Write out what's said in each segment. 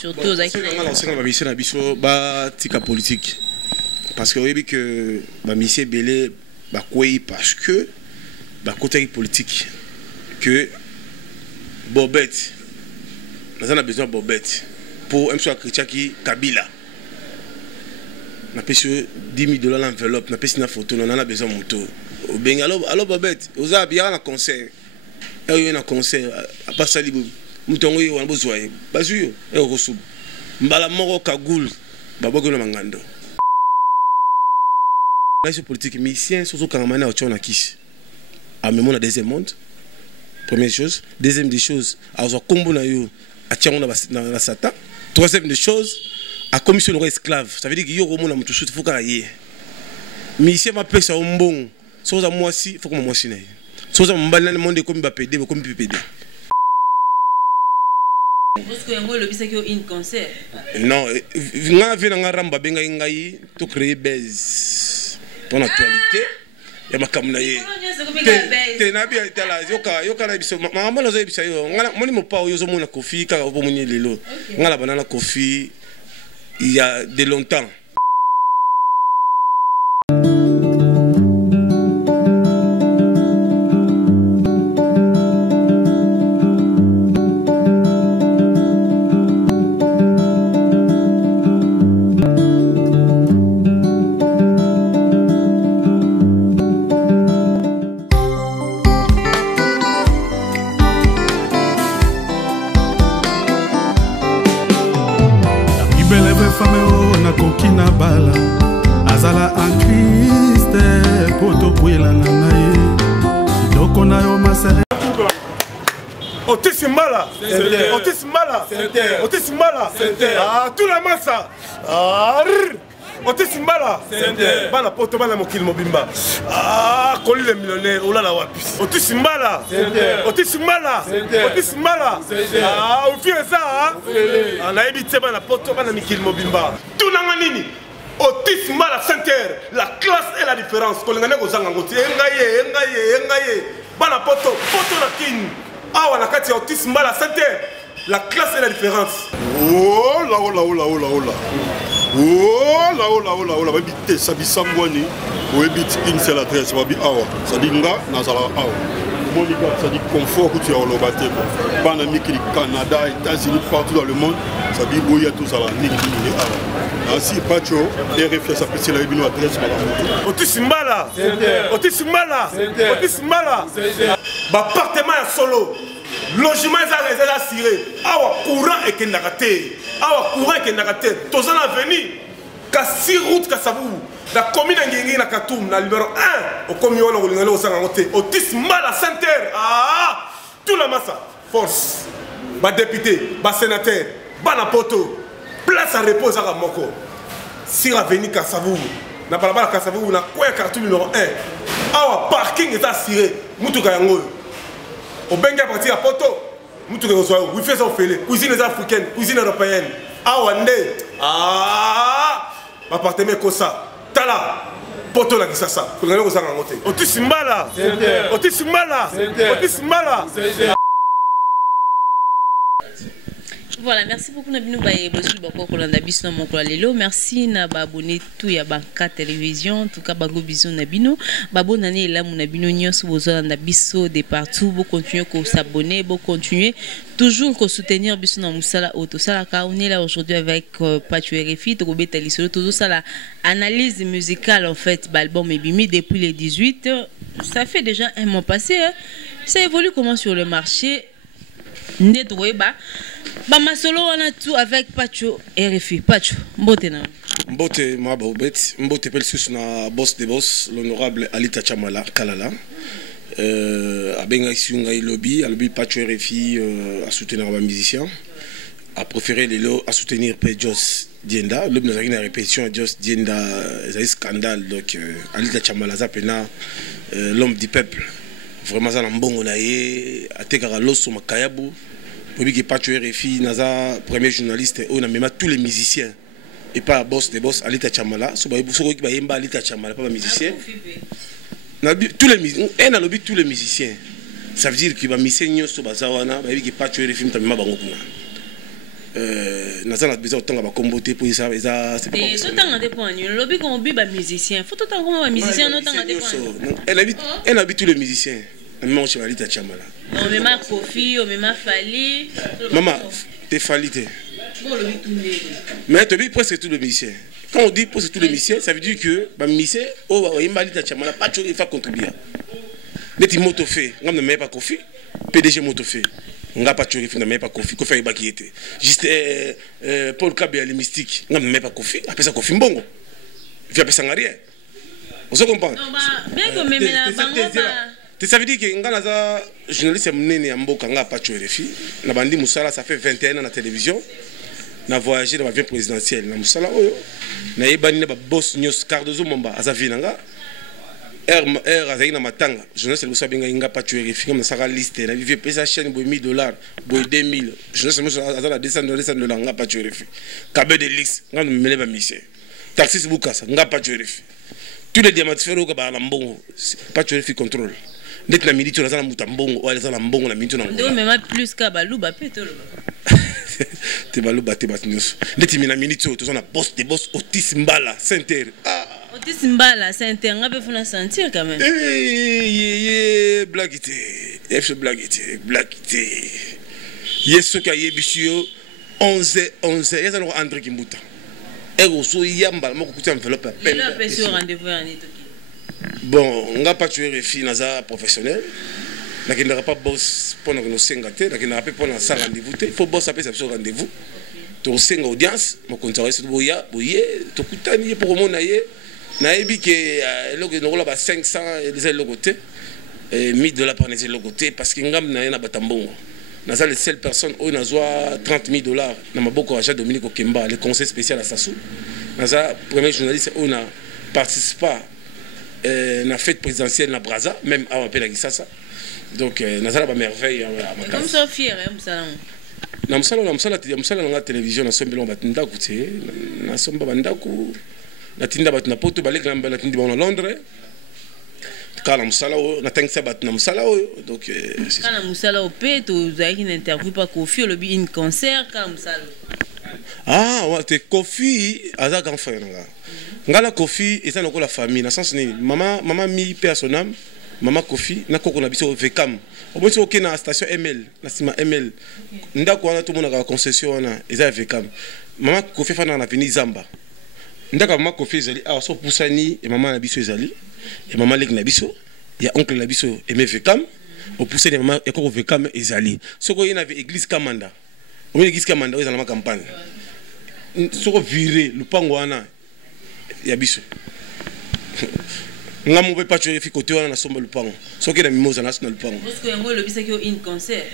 Surtout aux mission politique. Parce que oui, que ma mission belé parce que côté politique que Bobette, nous avons besoin de Bobette pour un soir chrétien qui Kabila. On a payé $10 000 l'enveloppe, on a payé une photo, on a besoin de moto. Alors Bobette, vous avez bien un concert. Il y a un concert à part ça libre. Moutongo on a besoin. Bazuyo et Rosou. Mbala moro Kagoul, Babogo na Mangando. La politique mission surtout quand on a autre chose à même na deuxième monde. Première chose, deuxième des choses, à avoir combo na yo à tiango na satan. Troisième des choses, à commission de esclave. Ça veut dire que yo romo na mutu shoot faut karaye. Mission ma pesa ombong. So za moi si faut que moi si na. So za mbala na monde comme BPD comme PPD. Parce que le but c'est qu'il concert. Non, nga vient nga ramba benga ngai to créer buzz pour l'actualité. Ya makamna ye. Te na bia itala yoka na biso mama na zo bisa yo. Nga moni mo pa yo zo mona kofi ka bo moni lelo. Nga la banana kofi il y a de longtemps. Kokina bala azala en Christ poto kwela na naye doko na yo masere Otisimala ah tout la massa ah Otisimala bana poto bana mokili mobimba ah koli le millionnaire olala wapi Otisimala ah ufieza ana ebite bana poto bana mikili mobimba tunanga nini Otisimala center la classe et la différence kolengane kozanga ngoti engaye bana poto la kin awa na kati Otisimala center la classe et la différence oh la Oh la babité sabi sambwani webit une seule adresse babi awa sadi nga nazala awa monika sadi confort que tu as lobate ko bana miki Canada États-Unis partout dans le monde sabi boya tout ça la niki ni awa ainsi pacho RF ça peut la bino adresse bala Otisimala ba appartement ya solo logement est assuré awa courant et kendakate tozana veni kasi route kasabu la commune ngengi na Katoum na numéro 1 au commune na ngolingalo osanga ngote Otisimala center ah tout la massa force ba député ba sénateur bana poto place à repos à moko si avenue Kasavu na balabala Kasavu na kwa Katoum numéro 1 awa parking est assuré mutuka yango au benga parti à poto mutuka kozwa wifi za ofele cuisine africaine cuisine européenne awande ah appartement kosa tala poto la kisasa kulingana kozanga ngote Otisimala Voilà, merci beaucoup Nabino Baye Bosul Bako Kolanda Bisno Mokola Lelo. Merci na ba abonné tout ya Banka Télévision, en tout cas bango bisou Nabino. Babo nani là mon Nabino nyos bozo na biso de partout, bo continuer ko s'abonner, bo continuer toujours ko soutenir biso na musala auto sala ka on est là aujourd'hui avec Pacho RFI to beta lisolo toujours ça la analyse musicale en fait l'album Ebimi depuis les 18, ça fait déjà un mois passé hein. Ça évolue comment sur le marché Ndetweba Masolo on a tout avec Pacho RFI. Pacho, mbote na. Mbote mabobet, mbote pelsus na boss de boss, l'honorable Alita Chamala Kalala. Abenga isunga lobby, a lobby Pacho RFI à soutenir les musiciens, a préféré les lots à soutenir Jos Dienda. L'homme nous a une répétition Jos Dienda, c'est un scandale donc Alita Chamala zapena l'homme du peuple. Vraiment ça l'ambongo naie, a tekara loso makayabu. Pour que Pacho RFI naza premier journaliste on a même tous les musiciens et pas boss de boss Alita Chamala so ba qui ba yemba Alita Chamala pas musicien tous les musiciens et na lobby tous les musiciens ça veut dire que ba musicien nyoso bazawana ba que Pacho RFI mtamema bango kuna naza na besoin otanga bakombo te po eza c'est pas comme ça tanga te point le lobby comme bi ba musicien faut tanga comme ba musicien no tanga te point elle habite tous les musiciens même chez Alita Chamala on me ma Kofi on me ma Fali maman t'es Fali te bon le bi tourner mais tu dis presque tous les musiciens quand on dit presque tous les musiciens ça veut dire que ba musicien oh yimba Alita Chamala pas toujours il faut contribuer neti moto fait ngam ne pas Kofi PDG moto fait on n'a pas tué il n'a pas Kofi Kofi ba qui était juste Paul Kabia les mystiques on n'a pas Kofi après ça Kofi mbongo il fait ça rien on se comprend non bah bien que même la bango ba ça veut dire que ngana journaliste munene mboka nga pas tué les filles na bandi musala ça fait 21 ans na télévision na voyagé dans l'avion présidentiel na musala oyo na yebani ba boss news Cardozo Momba azavinanga azali na matanga journaliste le sabenga inga pas tuer fika na saka liste na vivre pesa chaîne bo $1000 bo 2000 journaliste azala $200 nga pas tuer fika kabe de lix nga mele ba mission taxi bukasa nga pas tuer fika tous les diamants ferro ka ba na mbongo pas tuer fika contrôle net na milito na muta mbongo o ala mbongo na milito na ndio même plus ka baluba petolo te baluba te batnyos net mina milito to na boss de boss Otis Mbala Center Otis Mbala Center nga be funa sentir quand même blaguité f blaguité yeso ka yebisio 11 yesa no André Kimbuta ego so yamba moko kutia enveloppe peine il a sur rendez-vous en Itoki bon nga pas tuer fille naza professionnel na qui n'aura pas boss pendant que nous singate na qui n'aura pas pendant ça rendez-vous il faut boss appeler ça sur rendez-vous to singa audience mo kontra c'est boya boye to kutani pour mona ye na ebi que logo no la ba 500 et des logoté et $1000 par les logoté parce que ngam na na batambongo naza les seules personnes où na zoa $30,000 na maboko ya Dominique Okemba le conseil spécial à Sassou naza premier journaliste où na participe na fête présidentielle na Braza même à appel à Gisasa donc naza la merveille comme ça fier msala na msala na télévision na sombelo batinda kuté na somba bandaku na tinda bat na poto balek na tindi na Londres kala msala na tangisa bat na msala donc kana msala au peto zaki na interview pa Kofi le bi une concert kala msala wa te Kofi aza grand frère nga ngala Kofi eza na ko la famille na sens ni mama mi personnel mama Kofi na koko na biso vekam oboso ke na station ML na sima ML ndako wana to mona ka concession wana eza vekam mama Kofi fana na veni Zamba ndaka mama Kofi ezali so pusani et mama na biso ezali et mama lek na biso ya oncle na biso et vekam o pusani mama ya koko vekam ezali soko yena ve église Kamanda o église Kamanda ezala ma campagne soko viré lupango wana ya biso nga mo pas tuer fi côté wana na somba lupango soki na mimoza na national lupango parce que yango le bisa ki une concert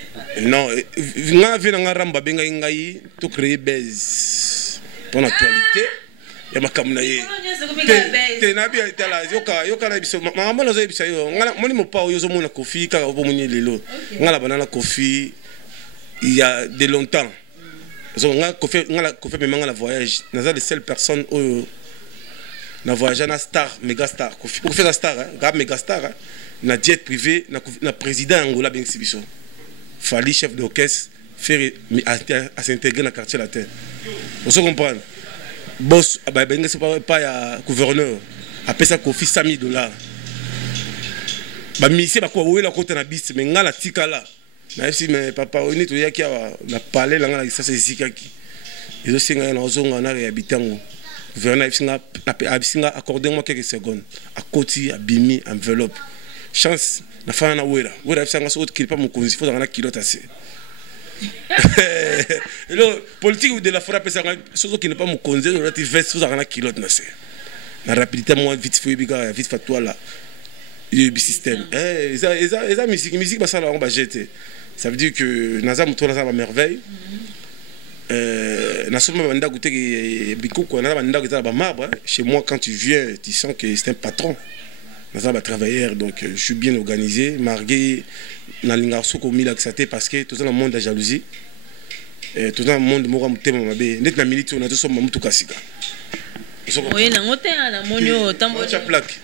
non nga vena nga ramba benga ngai to créer buzz pour l'actualité ya makamuna ye te na bia tala yoka na biso mama na zo bisa yo nga moni mo pa yo zo mona Kofi ka bo moni lelo nga la banana Kofi il y a de longtemps so nga Kofi même nga la voyage naza les seules personnes na voyage na star méga star Kofi la star ga méga star na jet privé na président Angola bien sibiso Fali chef d'orchestre faire à s'intégrer dans quartier latin on se comprend boss ba benga c'est pas ya gouverneur après ça Kofi $100,000 ba misi ba ko wela kota na bis mais ngala tikala na fsi mais papa oni to yaki na parler la ngala ça c'est zikaki ezo singa na ozonga na réhabitango gouverneur a accordé moi quelques secondes à côté à bimi enveloppe chance na fana na wera fsanga so qu'il pas mon konzi faut na kilote assez le politique de la frappe ça chose qui n'est pas mon konzi relative veste faut na kilote na c'est na rapidité moi vite faut biga vite fatwa là le système ça musique ba ça là on va jeter ça veut dire que naza muto naza ba merveille chez moi quand tu viens tu sens que c'est un patron un travailleur donc je suis bien organisé margué na lingarso ko mila xaté parce que tout dans le monde de jalousie tout dans le monde mo mutema mabe net na milito na to so mamutu kasika oui na ngote na monyo tambo cha plaque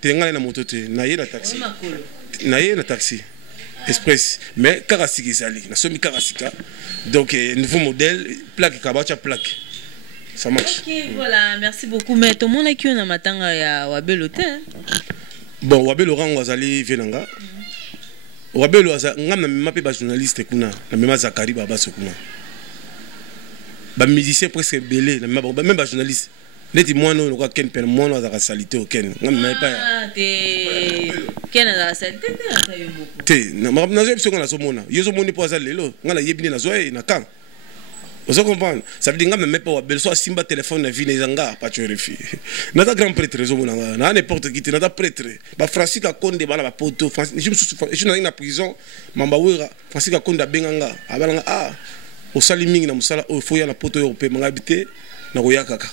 te ngala na moto te na ye na taxi express mais karasika ezali na somi karasika donc nouveau modèle plaque kabacha plaque ça marche. Ok, voilà, merci beaucoup. Mais tout le monde qui a matanga ya Wabelo te. Bon, Wabelo rango azali venanga. Wabelo ngam na mema pe ba journaliste kuna, na mema Zakari baba sokuna. Ba musicien presque belé, na mema même ba journaliste. Neti moi non ko ken pen moi no azaka salité au ken. Ngam na pa. Ah, te ken azaka salité te ayo beaucoup. Te, na na zo biso na so mona. Yo zo moni po azali lelo, ngala yebine na zo na kan. Vous comprenez? Ça veut dire que même pas Wabelo soit simba téléphone na vie nezanga pas tu vérifies. Nata grand prêtre zo monanga, na n'importe qui nata prêtre. Ba Francis Kakonde bana ba poto, je me suis dans une prison, mamba wera Francis Kakonde benganga, abalanga ah, au sali mingi na musala o foya na poto européen manga habité na roya kaka.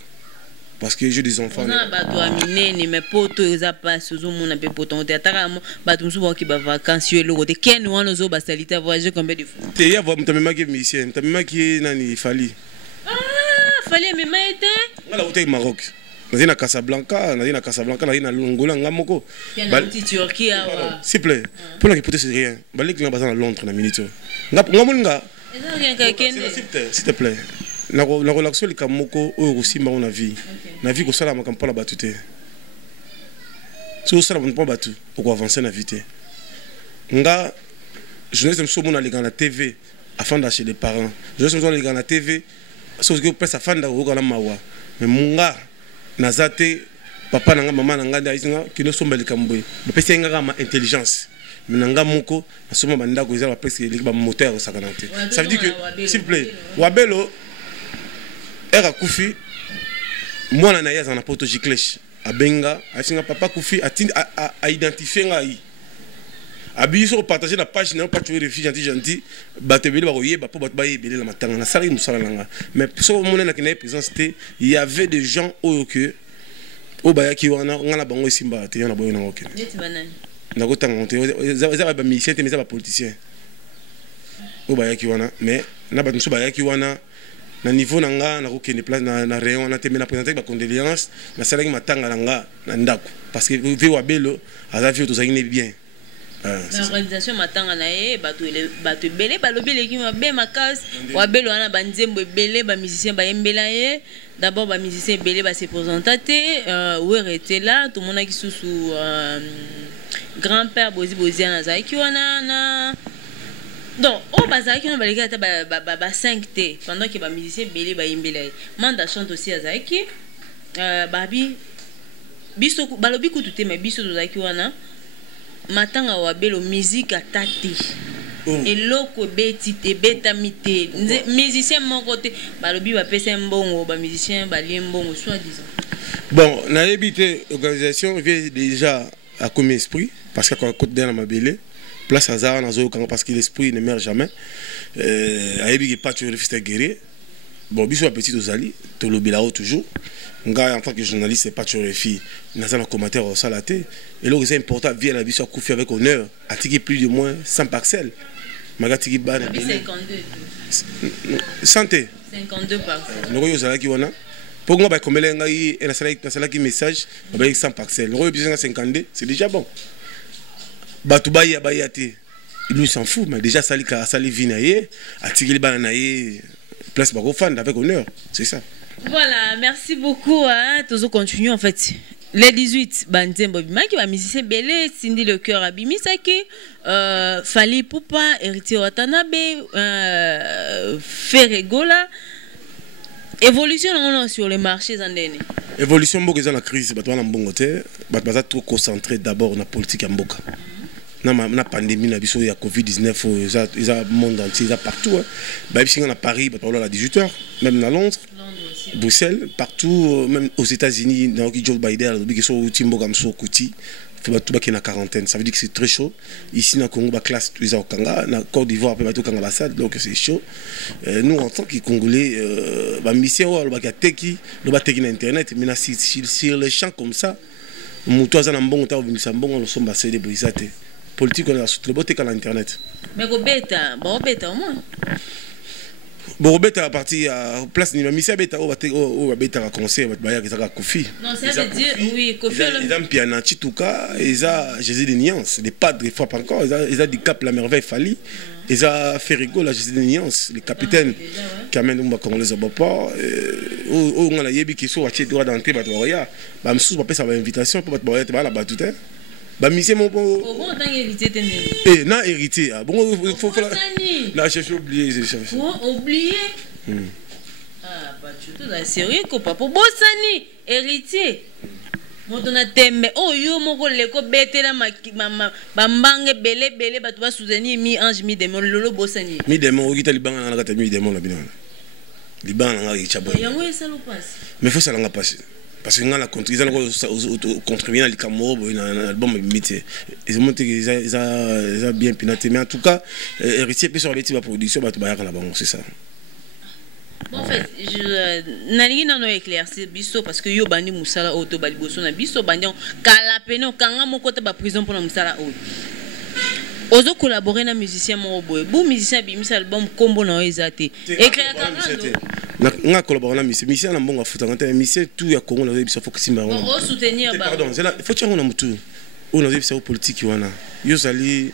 Parce que j'ai des enfants. On a bateau aminé ni mes poto eza pas sozo mona pe poto on tata bateau musu ki ba vacances yo logo de ken wana zo ba salita voyager combien de fois. Te ya mta mema ki musicien, mta mema ki nani Fali. Ah, Fali mema était. Ngala utai Maroc. Nazina Casablanca, nazina Longola ngamoko. Ba Turquie awa. S'il te plaît. Pour la hypothèse c'est rien. Balik nga bazana Londres na minute. Ngamolinga. Eza rien ka kende. S'il te plaît. La relation les kamoko aussi ma on a vie na vie ko sala makampa la batute so sala mon pas batu pour avancer na vite nga jeunesse me mona les gars na TV afin d'acheter les parents jeunesse me les gars na TV so que presse afin da ko na mawa mais munga nazate papa nanga mama nanga nda isinga kino somba le kamboy ba pesa nga ma intelligence minanga moko asoma banda ko ezala presque les ba moteur sakanante ça veut dire que s'il vous plaît Wabelo era kufi mwana na yaza na poto jiklesh abenga asinga papa kufi a identifier ngai abiso partager la page na pas tu refuge gentil batebeli ba koyeba po bat ba yebele la matanga na sala musala nanga mais so mona na kina présence il y avait des gens au que au bayaki wana ngana bango simba te na boyo na oké neti banani na ko tanga monte za ba musicien te mais za ba politicien au bayaki wana mais na ba musu bayaki wana na niveau nanga na kokene place na rayon na temena présenter ba condoléances na salaki matanga nanga na ndako parce que vi Wabelo azavi to zangine bien l'organisation matanga na ye bato belé balobi leki mabe makas Wabelo wana banzembo belé ba musicien ba yembela ye d'abord ba musicien belé ba se présenter Wer était là tout le monde qui sous grand-père Bozi Anazaki wana na donc au bazaki on va les gars ba 5T pendant que ba musicien belé ba yembela manda chante aussi azaki babi biso balobi kututé mais biso tozaki wana matanga Wabelo musique atati eloko beti te betamite musicien mon côté balobi ba pesa mbongo ba musicien ba liembongo soit disant bon na habité organisation vient déjà à comme esprit parce que quand côté dans ma belé place hasard dans zo parce que l'esprit ne meurt jamais ayebi pas tu refustes guérir bon biso petit ozali to lobela toujours nga en tant que journaliste c'est pas tu refus dans un commentaire au salaté et là c'est important vient la biso couper avec honneur atiki plus de moins 100 parcelles magatiki ba 52 santé 52 parcelles no yo zalaki wana pour nga ba komela ngai na salaki message ba 100 parcelles no yo biso 52 c'est déjà bon Batoubaï Abayate, il s'en fout, mais déjà Salika Sali Vinaye, Atigili Bananaye, place Bagofan avec honneur, c'est ça. Voilà, merci beaucoup. Toujours continue en fait. Les 18, Banzembo Bimaki, va musicien belé, Cindy le cœur Abimisaki, Fali Poupa, Héritier Watanabe, Ferregola. Évolution sur les marchés andene. Évolution beaucoup dans la crise, batwa na mbongo te, batwa trop concentré d'abord na politique mboka. Na pandémie na biso ya Covid-19 ils a monde entier ils a partout ba biso na Paris batwa la 18h même na Londres aussi. Bruxelles partout même aux États-Unis dans Joe Biden bi so timboka mso kuti faut batwa qui na quarantaine ça veut dire que c'est très chaud ici na Congo ba classe ils ont kanga na Côte d'Ivoire pe batwa kanga ambassade donc c'est chaud nous en tant que Congolais ba mission ba teki le ba teki na internet mais na sur les champs comme ça muto za na mbongo ta obimisa mbongo no somba cede brisate politique on a sous le boté à l'internet mais go beta bon beta au moins Bon, à partir à place ni mamie, ça bête au bête à concert, baya qui ça Kofi. Non, ça veut dire oui, Kofi. Ils ont piano Chituka, ils ont Jésus des nuances, des padres fois par encore, ils ont du cap la merveille Fali, ils ont Ferrigo la Jésus des nuances, les capitaines qui amènent au Congolais au Bopor, on a yebi qui sont achetés droit d'entrée bah toi bah monsieur va passer invitation pour bah là bas tout hein. Bah monsieur mon bon. Bon tant hérité tenez. Eh non hérité ah bon il faut là j'ai oublié j'ai cherché. Oublié. Ah bah tu tout là sérieux quoi pas pour Bosani héritier. Motona tembe oh yo moko leko betela bambange belé bato ba soutenir mi ange mi démon lolo Bosani. Mi démon okita libanga na kata mi démon la binana. Libanga nga ichabo. Yango esalo passe. Mais faut ça nga passer. Parce que la contribution contribuer à l'icamo dans l'album métier ils ont monté ils a bien pinaté mais en tout cas héritier peut sur la production bah là c'est ça. Bon en fait je nalingi nano éclaircir biso parce que yo bandi musala auto bali boso na biso bandi kala peno kanga moko ta ba prison pour na musala auto ozo collaborer na musicien mo boy bu musicien bimisa album combo na ezate éclaircir nga collaborer na musicien na mbongo afuta ngata musicien tout ya Congo na biso faut que simba on soutenir ba pardon c'est là faut tirer na mutu on a biso politique wana yo zali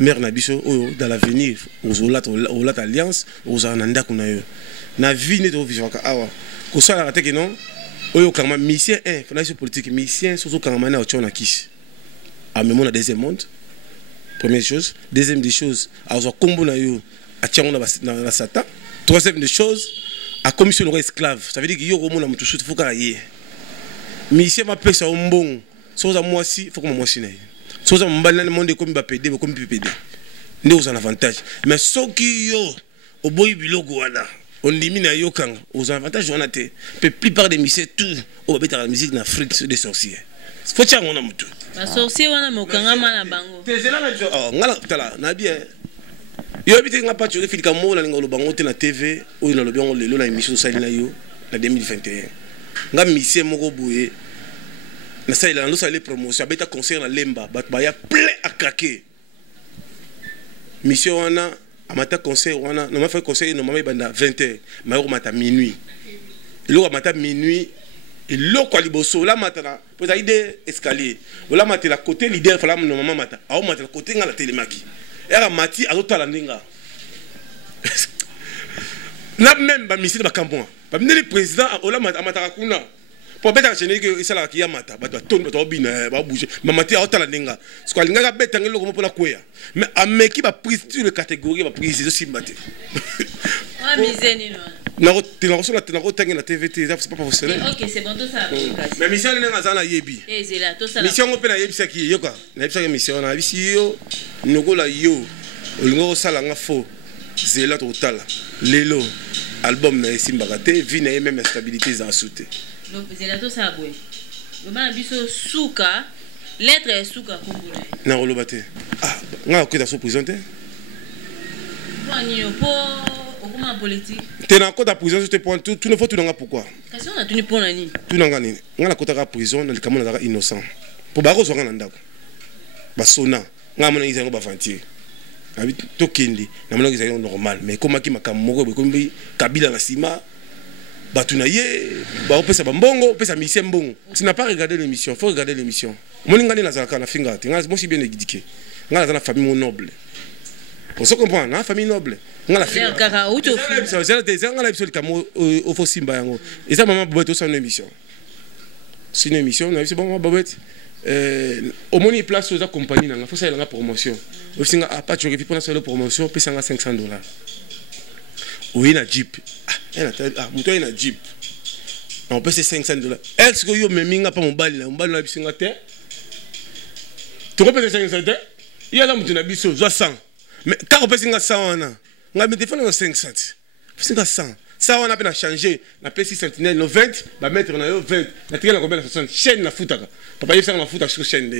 mère na biso dans l'avenir aux lat alliance aux ananda kuna yo na vie ne to vivre awa ko sala rate que non oyo kama musicien faut na politique musicien surtout kama na ochona kish à même on a deuxième monde première chose deuxième des choses à zo kombo na yo a tiango na satan troisième des choses à commission le esclave ça veut dire que yo romona mutu sutu faut ka yé musicien va pesa ombong so za moi si faut que moi si na so za mbala na monde comme ba PD comme PPD ne aux un avantage mais so ki yo oboyi biloko wana on limite na yo kanga aux avantages on a te plupart des musiciens tout au beta la musique en Afrique c'est des sorciers faut tirer on a mutu ba sorcier wana mokanga mana bango tezela na jo ngala tala na bien yo habite nga patcho filika mo na ngolo bango te na TV oyo na lobiongo lelo na émission sali na yo na 2021 nga musicien moko boye na ça il a lancé les promotions beta concert na Lemba bat ba ya plein à craquer mission wana amata concert wana no ma fait concert no ma banda 20h ma yo mata minuit lo mata minuit et lo kwa liboso la matana pour ça ide escalier la mata la côté leader fala no mama mata au mata la côté nga la télémaki era mati azotala ndinga na même ba misili ba kampo ba le président ola mata kuna pour beta chenye que ça la ki mata ba ton ba bina ba bouger mamati azotala ndinga parce que linga beta ngelo ko pour la kwea mais ameki ba prise sur le catégorie ba prise aussi mate ah miseni non na rotangi na TVT c'est pas professionnel. OK c'est bon tout ça. Mais mission nenga zana yebi. Zela to ça. Mission ngopena yebisa ki yoka. Na yebisa mission na bisi yo nokola yo olingo sala nga fo zela to tala. Lelo album na esimbaka te vi na même stabilité za souté. Donc zela to ça boy. Le bana biso suka lettre suka kongolais. Na rolobate. Ah nga ko ta so présenté. Wani po okuma politique. Tena ko ta prison te point tout ne faut tout nga pourquoi. Kasi on a tuni pour nani? Tout nga nini? Nga na ko ta prison na likamona na innocent. Pour ba ko zo nga ndako. Ba sona nga mona izango ba vantier. Abi to kendi na mona izango normal mais comme ki makamoko be kombi kabila na sima batuna ye ba opesa ba mbongo opesa mission mbongo. Tu n'as pas regardé l'émission, faut regarder l'émission. Moninga ni na zaka na finga te. Nga mo si bien éduqué. Nga na famille noble. On se comprend, la famille noble. On a la famille. Et ça, maman Bobette, c'est une émission. C'est une émission. On a vu, bon, Bobette. Au moins, il place aux compagnies. Il faut ça, il y a une promotion. Il faut pas tu pour la promotion, puis ça $500. Oui, il y a un Jeep. Ah, il y a un Jeep. On peut c'est $500. Est-ce que vous m'avez pas mon bal? On bal, on a terre. Tu repères $500? Il y a là, on a 60. Mais quand on peut se faire ça, on a mis des fois 500. C'est 100. Ça, on a bien changé. On a payé 6 sentinelles, 20, on va mettre 20. On a tiré la combien de 60. Chaîne la foutaga. Papa, il fait la foutaga sur chaîne.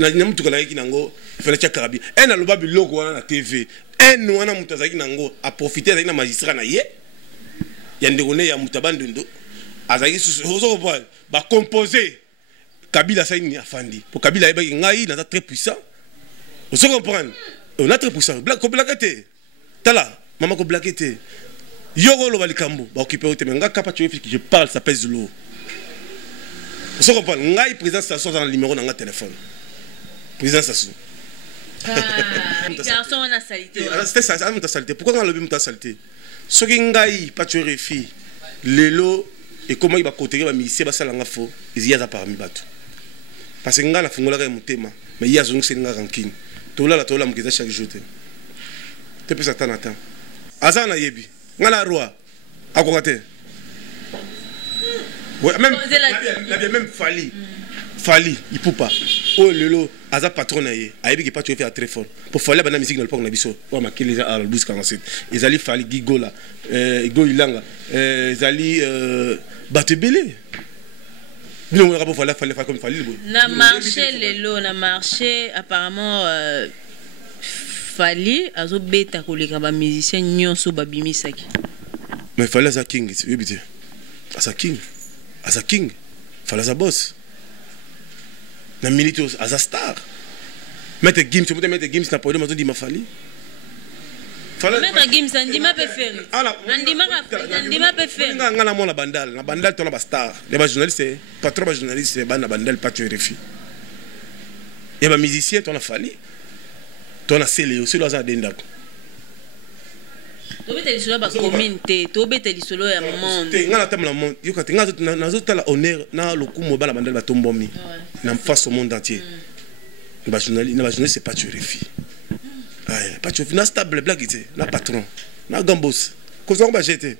On a dit que il fallait que Karabi. Un a le babi logo à la TV. Un ou un a moutazaki nango a profité avec la magistrat na yé. Il y a un déroulé, il y a moutabandundo. Azaki sous va composer. Kabila Saïni Afandi. Pour Kabila, il est très puissant. Vous comprenez? On a très puissant. Black Tala, maman ko blaqué. Yoro lo balikambo, ba occupé au thème. Nga kapa tu que je parle, ça pèse lourd. Vous comprenez? Nga il président station dans le numéro dans le téléphone. Président station. Garçon on a salité. C'était ça, on a salité. Pourquoi on a le salité? Ce qui ngai pas tu refi, lelo et comment il va côté ba ministère ba sala nga fo, ils y a parmi bato. Parce que nga la fungola ka mutema, mais il y a zone c'est nga ranking. Tola la tola mkiza chaque jour. Te peux attendre attends. Azana yebi. Ngala roi à côté. Ouais, même la bien même Fali, il peut pas. Oh lelo, aza patron naie. Ayebi qui pas tu faire très fort. Pour Fali bana musique dans le pont na biso. Ouais ma kili à 1247. Ils allaient Fali Gigola, Go Ilanga, ils allaient Batebele. Nous on rapport Fali comme Fali. Na marché lelo, na marché apparemment Fali azo beta koleka ba musicien nyonso ba bimisaki. Mais Fali aza king, oui bité. Aza king. Fali aza boss. Na militos aza star. Mette Gims, tu mette Gims na podo mazo di mafali. Mette Gims andima préféré. Andima préféré. Nga na mona bandal, na bandal to na ba star. Les ba journalistes, pas trop ba journalistes, ba na bandal pas tu refi. Et ba musicien to na Fali. To na Célé, aussi loza dendako. To bete lisolo ba communauté, to bete lisolo ya monde. Nga na tam la monde, yo ka nga na zo tala honneur na lokumo ba la bandal ba tombomi. Na face au monde entier. Na ba journaliste c'est pas tu refi. Ouais, pas tu na stable blague était, na patron, na gambos. Comme ça on va jeter.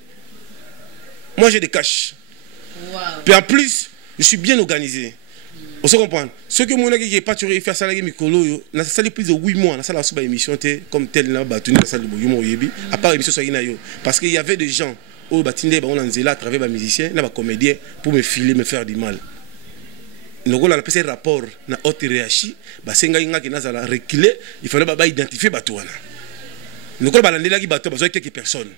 Moi j'ai des cash. Wow. Puis en plus, je suis bien organisé. On se comprend. Ce que mon qui est pas tu faire ça là mikolo, na ça plus de 8 mois, na ça la sous émission comme tel na batuni na salle de boyumo yebi. À part émission ça ina yo parce qu'il y avait des gens au batinde ba on anzela à travers ba musicien, na ba comédien pour me filer, me faire du mal. Nous avons un rapport na haute hiérarchie, bah c'est un gars qui n'a pas reculé, il fallait pas identifier batouana. Nous avons balandé qui bateau, besoin quelques personnes.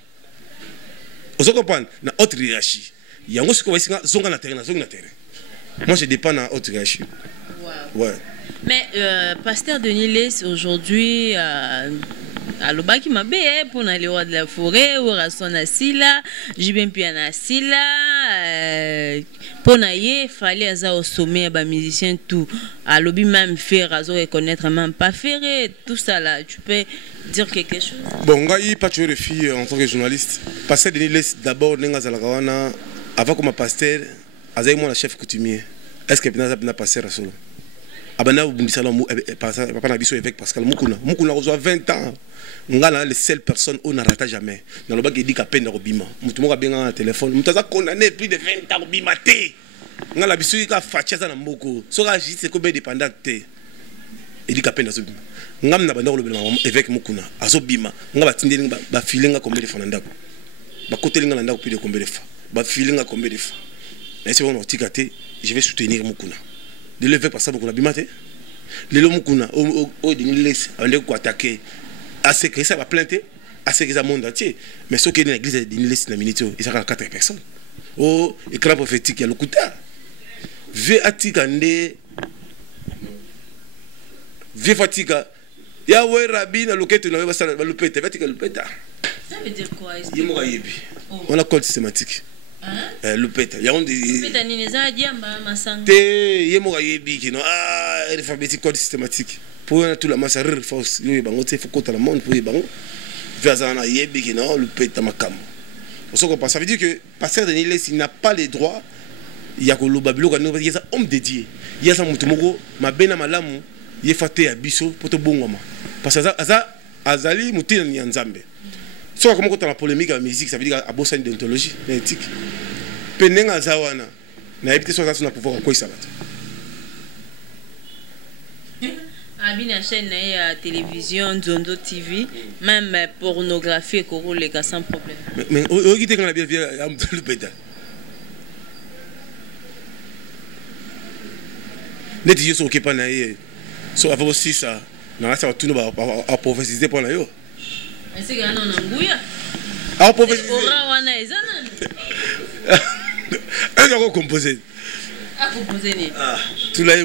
Vous comprenez? Na haute hiérarchie. Il y a un ce qu'on va essayer zonga na terrain, zonga na terrain. Moi je dépends na haute hiérarchie. Wow. Ouais. Mais pasteur Denis Les aujourd'hui à l'obaki mabe pour aller au de la forêt ou rason asila, jibem piana asila pour naie fallait aza au sommet ba musicien tout à lobby même faire raso reconnaître même pas faire tout ça là tu peux dire quelque chose. Bon ngai pas tu refi en tant que journaliste. Pasteur Denis Les d'abord nenga za la kawana avant comme pasteur azai moi la chef coutumier. Est-ce que n'a pasteur solo? Abana bundisa lo papa na biso avec Pascal Mukuna reçoit 20 ans. Ngala les seules personnes on n'arrête jamais. Dans le bac il dit qu'à peine robima. Mutu mo ka benga na téléphone. Mutu za condamné plus de 20 ans robima té. Ngala biso ka fatia za na mboko. So ka juste ko be dépendant té. Il dit qu'à peine azobima. Ngam na banda lo bela avec Mukuna. Azobima. Ngaba tindeli ba filinga combien de fois ndako. Ba kotelinga ndako plus de combien de fois. Ba filinga combien de fois. Et c'est bon otikate, je vais soutenir Mukuna. De lever par ça beaucoup la bimate. Les lomukuna au Denis Les on quoi attaquer. À ce que ça va plainte, à ce que ça monde entier. Mais ce qui est dans l'église de Denis Les na minute, il sera 4 personnes. Oh, écran prophétique il y a le kuta. Ve atika nde. Ve fatika. Ya we rabbi na loketo na ba sala ba lupeta, fatika lupeta. Ça veut dire quoi? Yemo yebi. On a code systématique. Lupeta ya on dit lupeta nini za diamba masanga te yemo yebi kino alphabétique code systématique pour tout la masse rire force yo bango te faut côté la monde pour bango vazana yebi kino lupeta makam. On se comprend, ça veut dire que pasteur Denis Les il n'a pas les droits il y a ko lobabilo ka no il y a homme dédié il y a ça mutu moko mabena malamu yefate ya biso poto bongoma parce que azali mutina ni nzambe. So comment quand la polémique à la musique ça veut dire à bossa d'ontologie éthique penenga zawana na éviter soit ça na pouvoir quoi ça va abina chaîne na télévision Zondo TV même pornographie ko les gars sans problème mais au qui quand la bien am le beta net yo so kepa na ye so avant aussi ça na ça tout ba à prophétiser pour na yo. C'est que non nguya. Ah prophétiser. Ora wana ezana. Un gars composé. Ah composé ni. Ah, tout là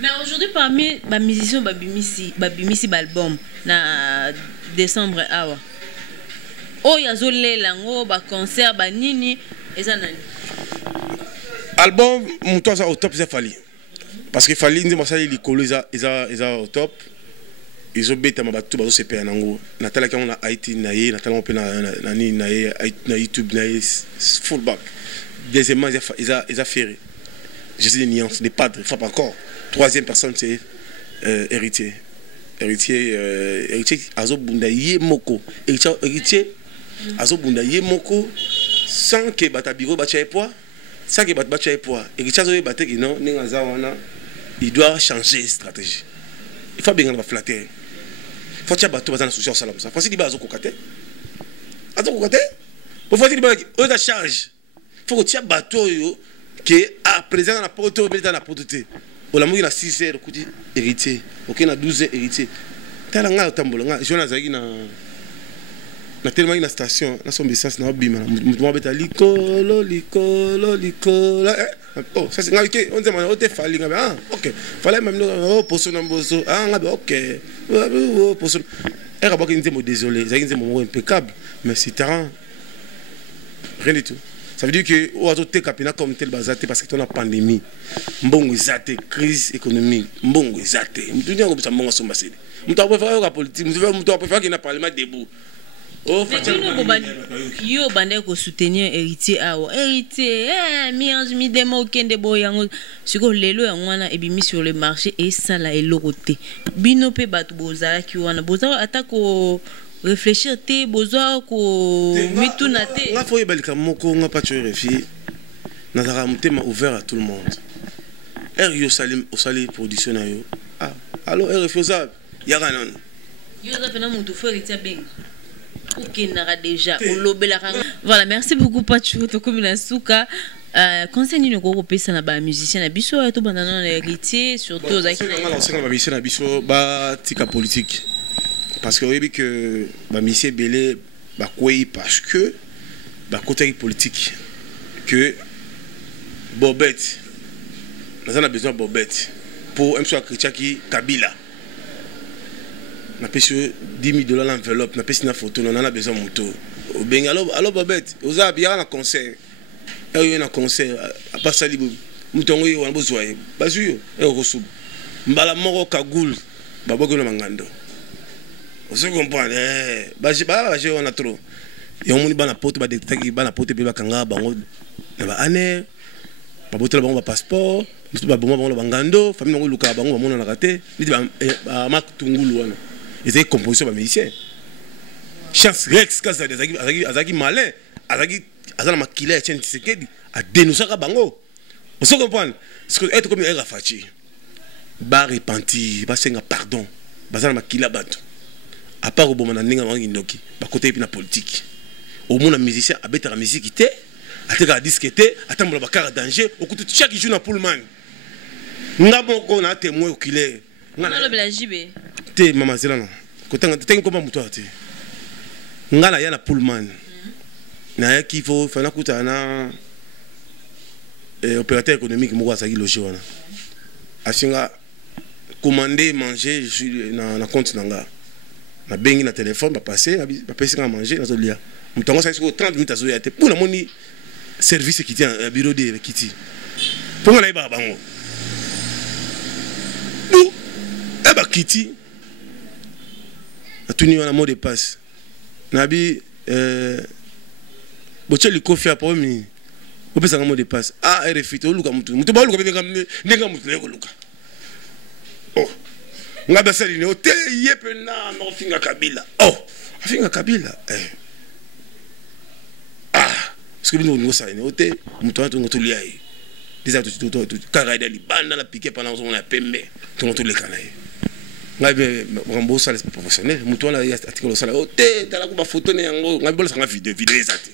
mais aujourd'hui parmi les musiciens babimisi album na décembre awa oyo azolela ngo ba concert ba nini eza nani album moto aza au top, ça fali parce que fali ndi mosali likolo eza au top. Ils ont bêté ma bateau bazo se payer nango natala quand on a Haïti naie natala on peut na ni naie na YouTube naie fullback. Deuxièmement ils a ferré. Je sais des nuances des padres frappe encore. Troisième personne c'est héritier azo bunda ye moko héritier azo bunda ye moko sans que batabiro bacha poids sans que bacha poids héritier azo baté que non ninga za wana il doit changer stratégie. Il faut bien flatter. Faut que bateau bazana souci salam ça. Faut que diba azokokate. Azokokate. Faut que diba o charge. Faut que tu bateau yo que à présent dans la porte dans la porte. O la mugi na 6 heures kuti héritier. OK na 12 heures héritier. Tala nga tambola nga jona zaki na tellement une station na son essence na bima mutu mabeta likolo oh ça c'est ngaké on demande o te fali ngabe ah OK fallait même no poso na mboso ah ngabe OK poso era ba kinze mo désolé ça kinze mo impeccable mais c'est terrain rien du tout. Ça veut dire que o azo te kapina comme tel bazate parce que ton a pandémie mbongo zate crise économique mbongo zate mutu nyango bisa mbongo so masedi mutu apofaka ka politique mutu apofaka ki na parlement debout. Oh, yo bande ko soutenir héritier awa héritier miange mi demo kende boyango siko lelo ya ngwana ebimi sur le marché et ça la elokote bino pe batu bozala ki wana bozala atako réfléchir te bozala ko mituna te nga foye balika moko nga pa tu refi nazara mutema ouvert à tout le monde yo salim au sali production na yo ah alors refusable yaka non yo za pena mutu fo héritier beng. Déjà. Voilà, merci beaucoup Pachu to komina suka conseil ni ko pesa na ba musicien na biso to bandana na héritier surtout za ki ba musicien na biso ba tika politique parce que oui que ba musicien belé ba kwei parce que ba côté politique que Bobette nous avons besoin de Bobette pour un soit chrétien qui Kabila. On a payé $10,000 l'enveloppe, on a payé une photo, on a besoin de moto. Alors Bobette, vous avez un concert. Il y a un concert, à part ça, mouton on a besoin. Bazuyo, et au Rossou. Mbala moro kagoul, baboko na mangando. Vous comprenez? Baje on a trop. Et on m'a bana pote, ba détecter bana pote pe ba kanga bango. Na ba ane, ba botola bango ba passeport, mutu ba bongo bango bangando, famille bango luka bango ba mona na raté, ni ba mak tungulu wana. Ils étaient composés par musiciens. Chance Rex, Azaki malin, Azaki makila et Tchisekedi, a dénoncé à Bango. Vous comprenez? Parce que être comme un Rafachi, bas repenti, bas senga pardon, bazana makila bato. À part au bon moment n'inga mangi noki, bas côté épina politique. Au moins un musicien a bête la musique était, a te disqueté, attend mon bakar danger, au côté chaque jour na Pullman. N'a bon qu'on a témoin au kilé. Non le blajibé. Te mama zelana kotanga te ngoma muto ate ngala ya na Pullman na ya kifo fana kutana opérateur économique moko asaki loger wana asinga commander manger na compte nanga na bengi na téléphone ba passer ba pesi nga manger na zolia mutango sa 30 minutes azoya te pour la moni service qui tient bureau de kiti pour nga ba bango nous e ba kiti tuni wana mot de passe nabi bocheli kofi apo mi opesa nga mot de passe ah refite oluka mutu ba oluka ndenga mutu leko luka oh nga basali ne hotel yepe na no finga Kabila oh finga Kabila ah parce que nous nous ça ne hotel mutu atu ngotulia yi déjà tout karaida libanda la piquer pendant on a pembe tout les canais ngabe rambo sala professionnel mutu wana ya article sala hotel tala ko ba photo ne yango ngabe bola sanga video ezate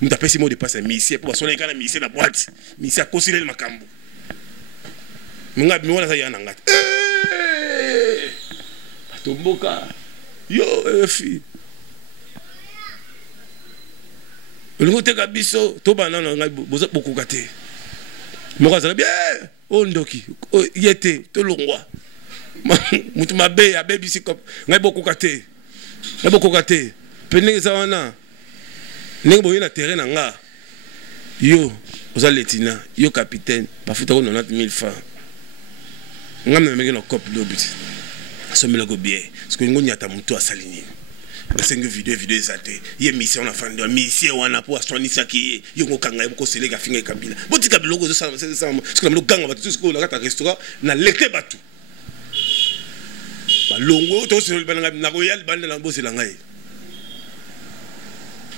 mutu apesi mot de passe misi pour basona kana misi na boîte misi a considérer makambo ngabe wala sa yana ngati tomboka yo fi olingo teka biso to banana ngabe boza bokuka te moko azala bien ondoki yete to longwa mutu mabe abebisi kop ngai bokuka te na bokoka te pe ndenge eza wana ndenge boye na terrain na nga yo oza lieutenant yo capitaine bafuta ko 90 000 francs ngam na menge na cop lobi asomela ko bien parce que ngonya ta mutu asali nini basenga video ezate ye mission na fandi mission wana po aswanisa ki yo ngokanga ko selega finga kabila botika biloko zo sama parce que na ganga batu ko na kata restaurant na leke batu balongo to se balanga na ko yal bande na bosela ngai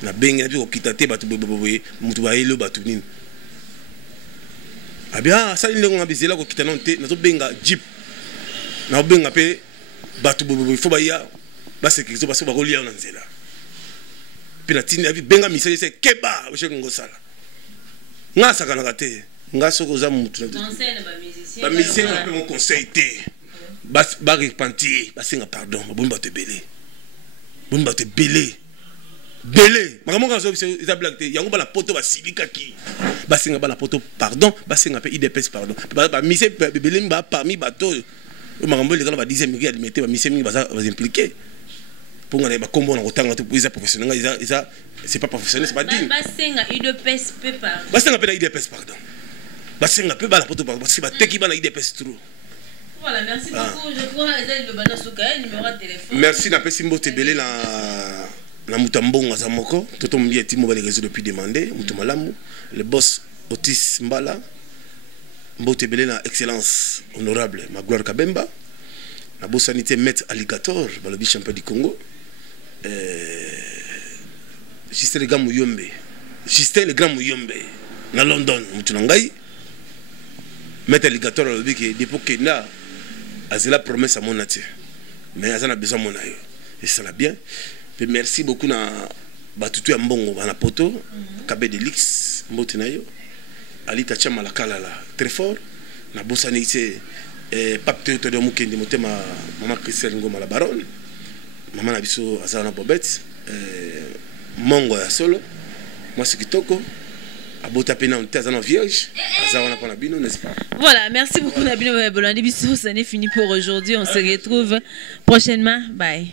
na benga bi ko kitate batu boboboye mutu ba yelo batu nini abia sali ndeko ngabizela ko kitana nte na zo benga jeep na benga pe batu boboboye fo ba ya basekirizo baso bakolia na nzela pina tini abi benga misali se keba basheko ngosala nga sakana kate nga soko za mutu na ba musicien na pe mon conseil te bas ba repentir basenga pardon bomba te belé makambo ka zo isa blague te yango bala poto basilika ki basenga bala poto pardon basenga pe IDPS pardon ba musicien belé ba parmi bato makambo le kana ba 10e mingi admetté ba musicien mingi ba impliqué pour nga ba kombo na kotanga to pour professionnel isa c'est pas professionnel c'est pas digne basenga IDPS pe pardon basenga pe na IDPS pardon basenga pe bala poto pardon parce que ba teki bana IDPS trop. Voilà, merci beaucoup. Je crois que le bana souka numéro de téléphone. Merci na pesi mbote belé na mutambonga za moko toto mbi eti mo ba les réseaux depuis demander mutumalamu le boss Otis Mbala mbote belé na excellence honorable Magloire Kabemba na bosanité maître alligator balobi champion du Congo Justin le grand Muyombe na London mutunangai maître alligator balobi que depuis Kenya azela promesse à mon nature mais azana besoin mon ayo et ça l'a bien. Et merci beaucoup na batutu ya mbongo bana poto Kabe Delix mbote na yo Alita Chama la Kalala très fort na bosanité pape to de mukende motema mama Christelle Ngoma la baronne mama na biso azana bobette mongo ya solo moi c'est kitoko abota pena on tazana vierge azana pour la bino n'est-ce pas. Voilà, merci beaucoup Nabino Bolandi biso, ça n'est fini pour aujourd'hui, on se retrouve prochainement, bye.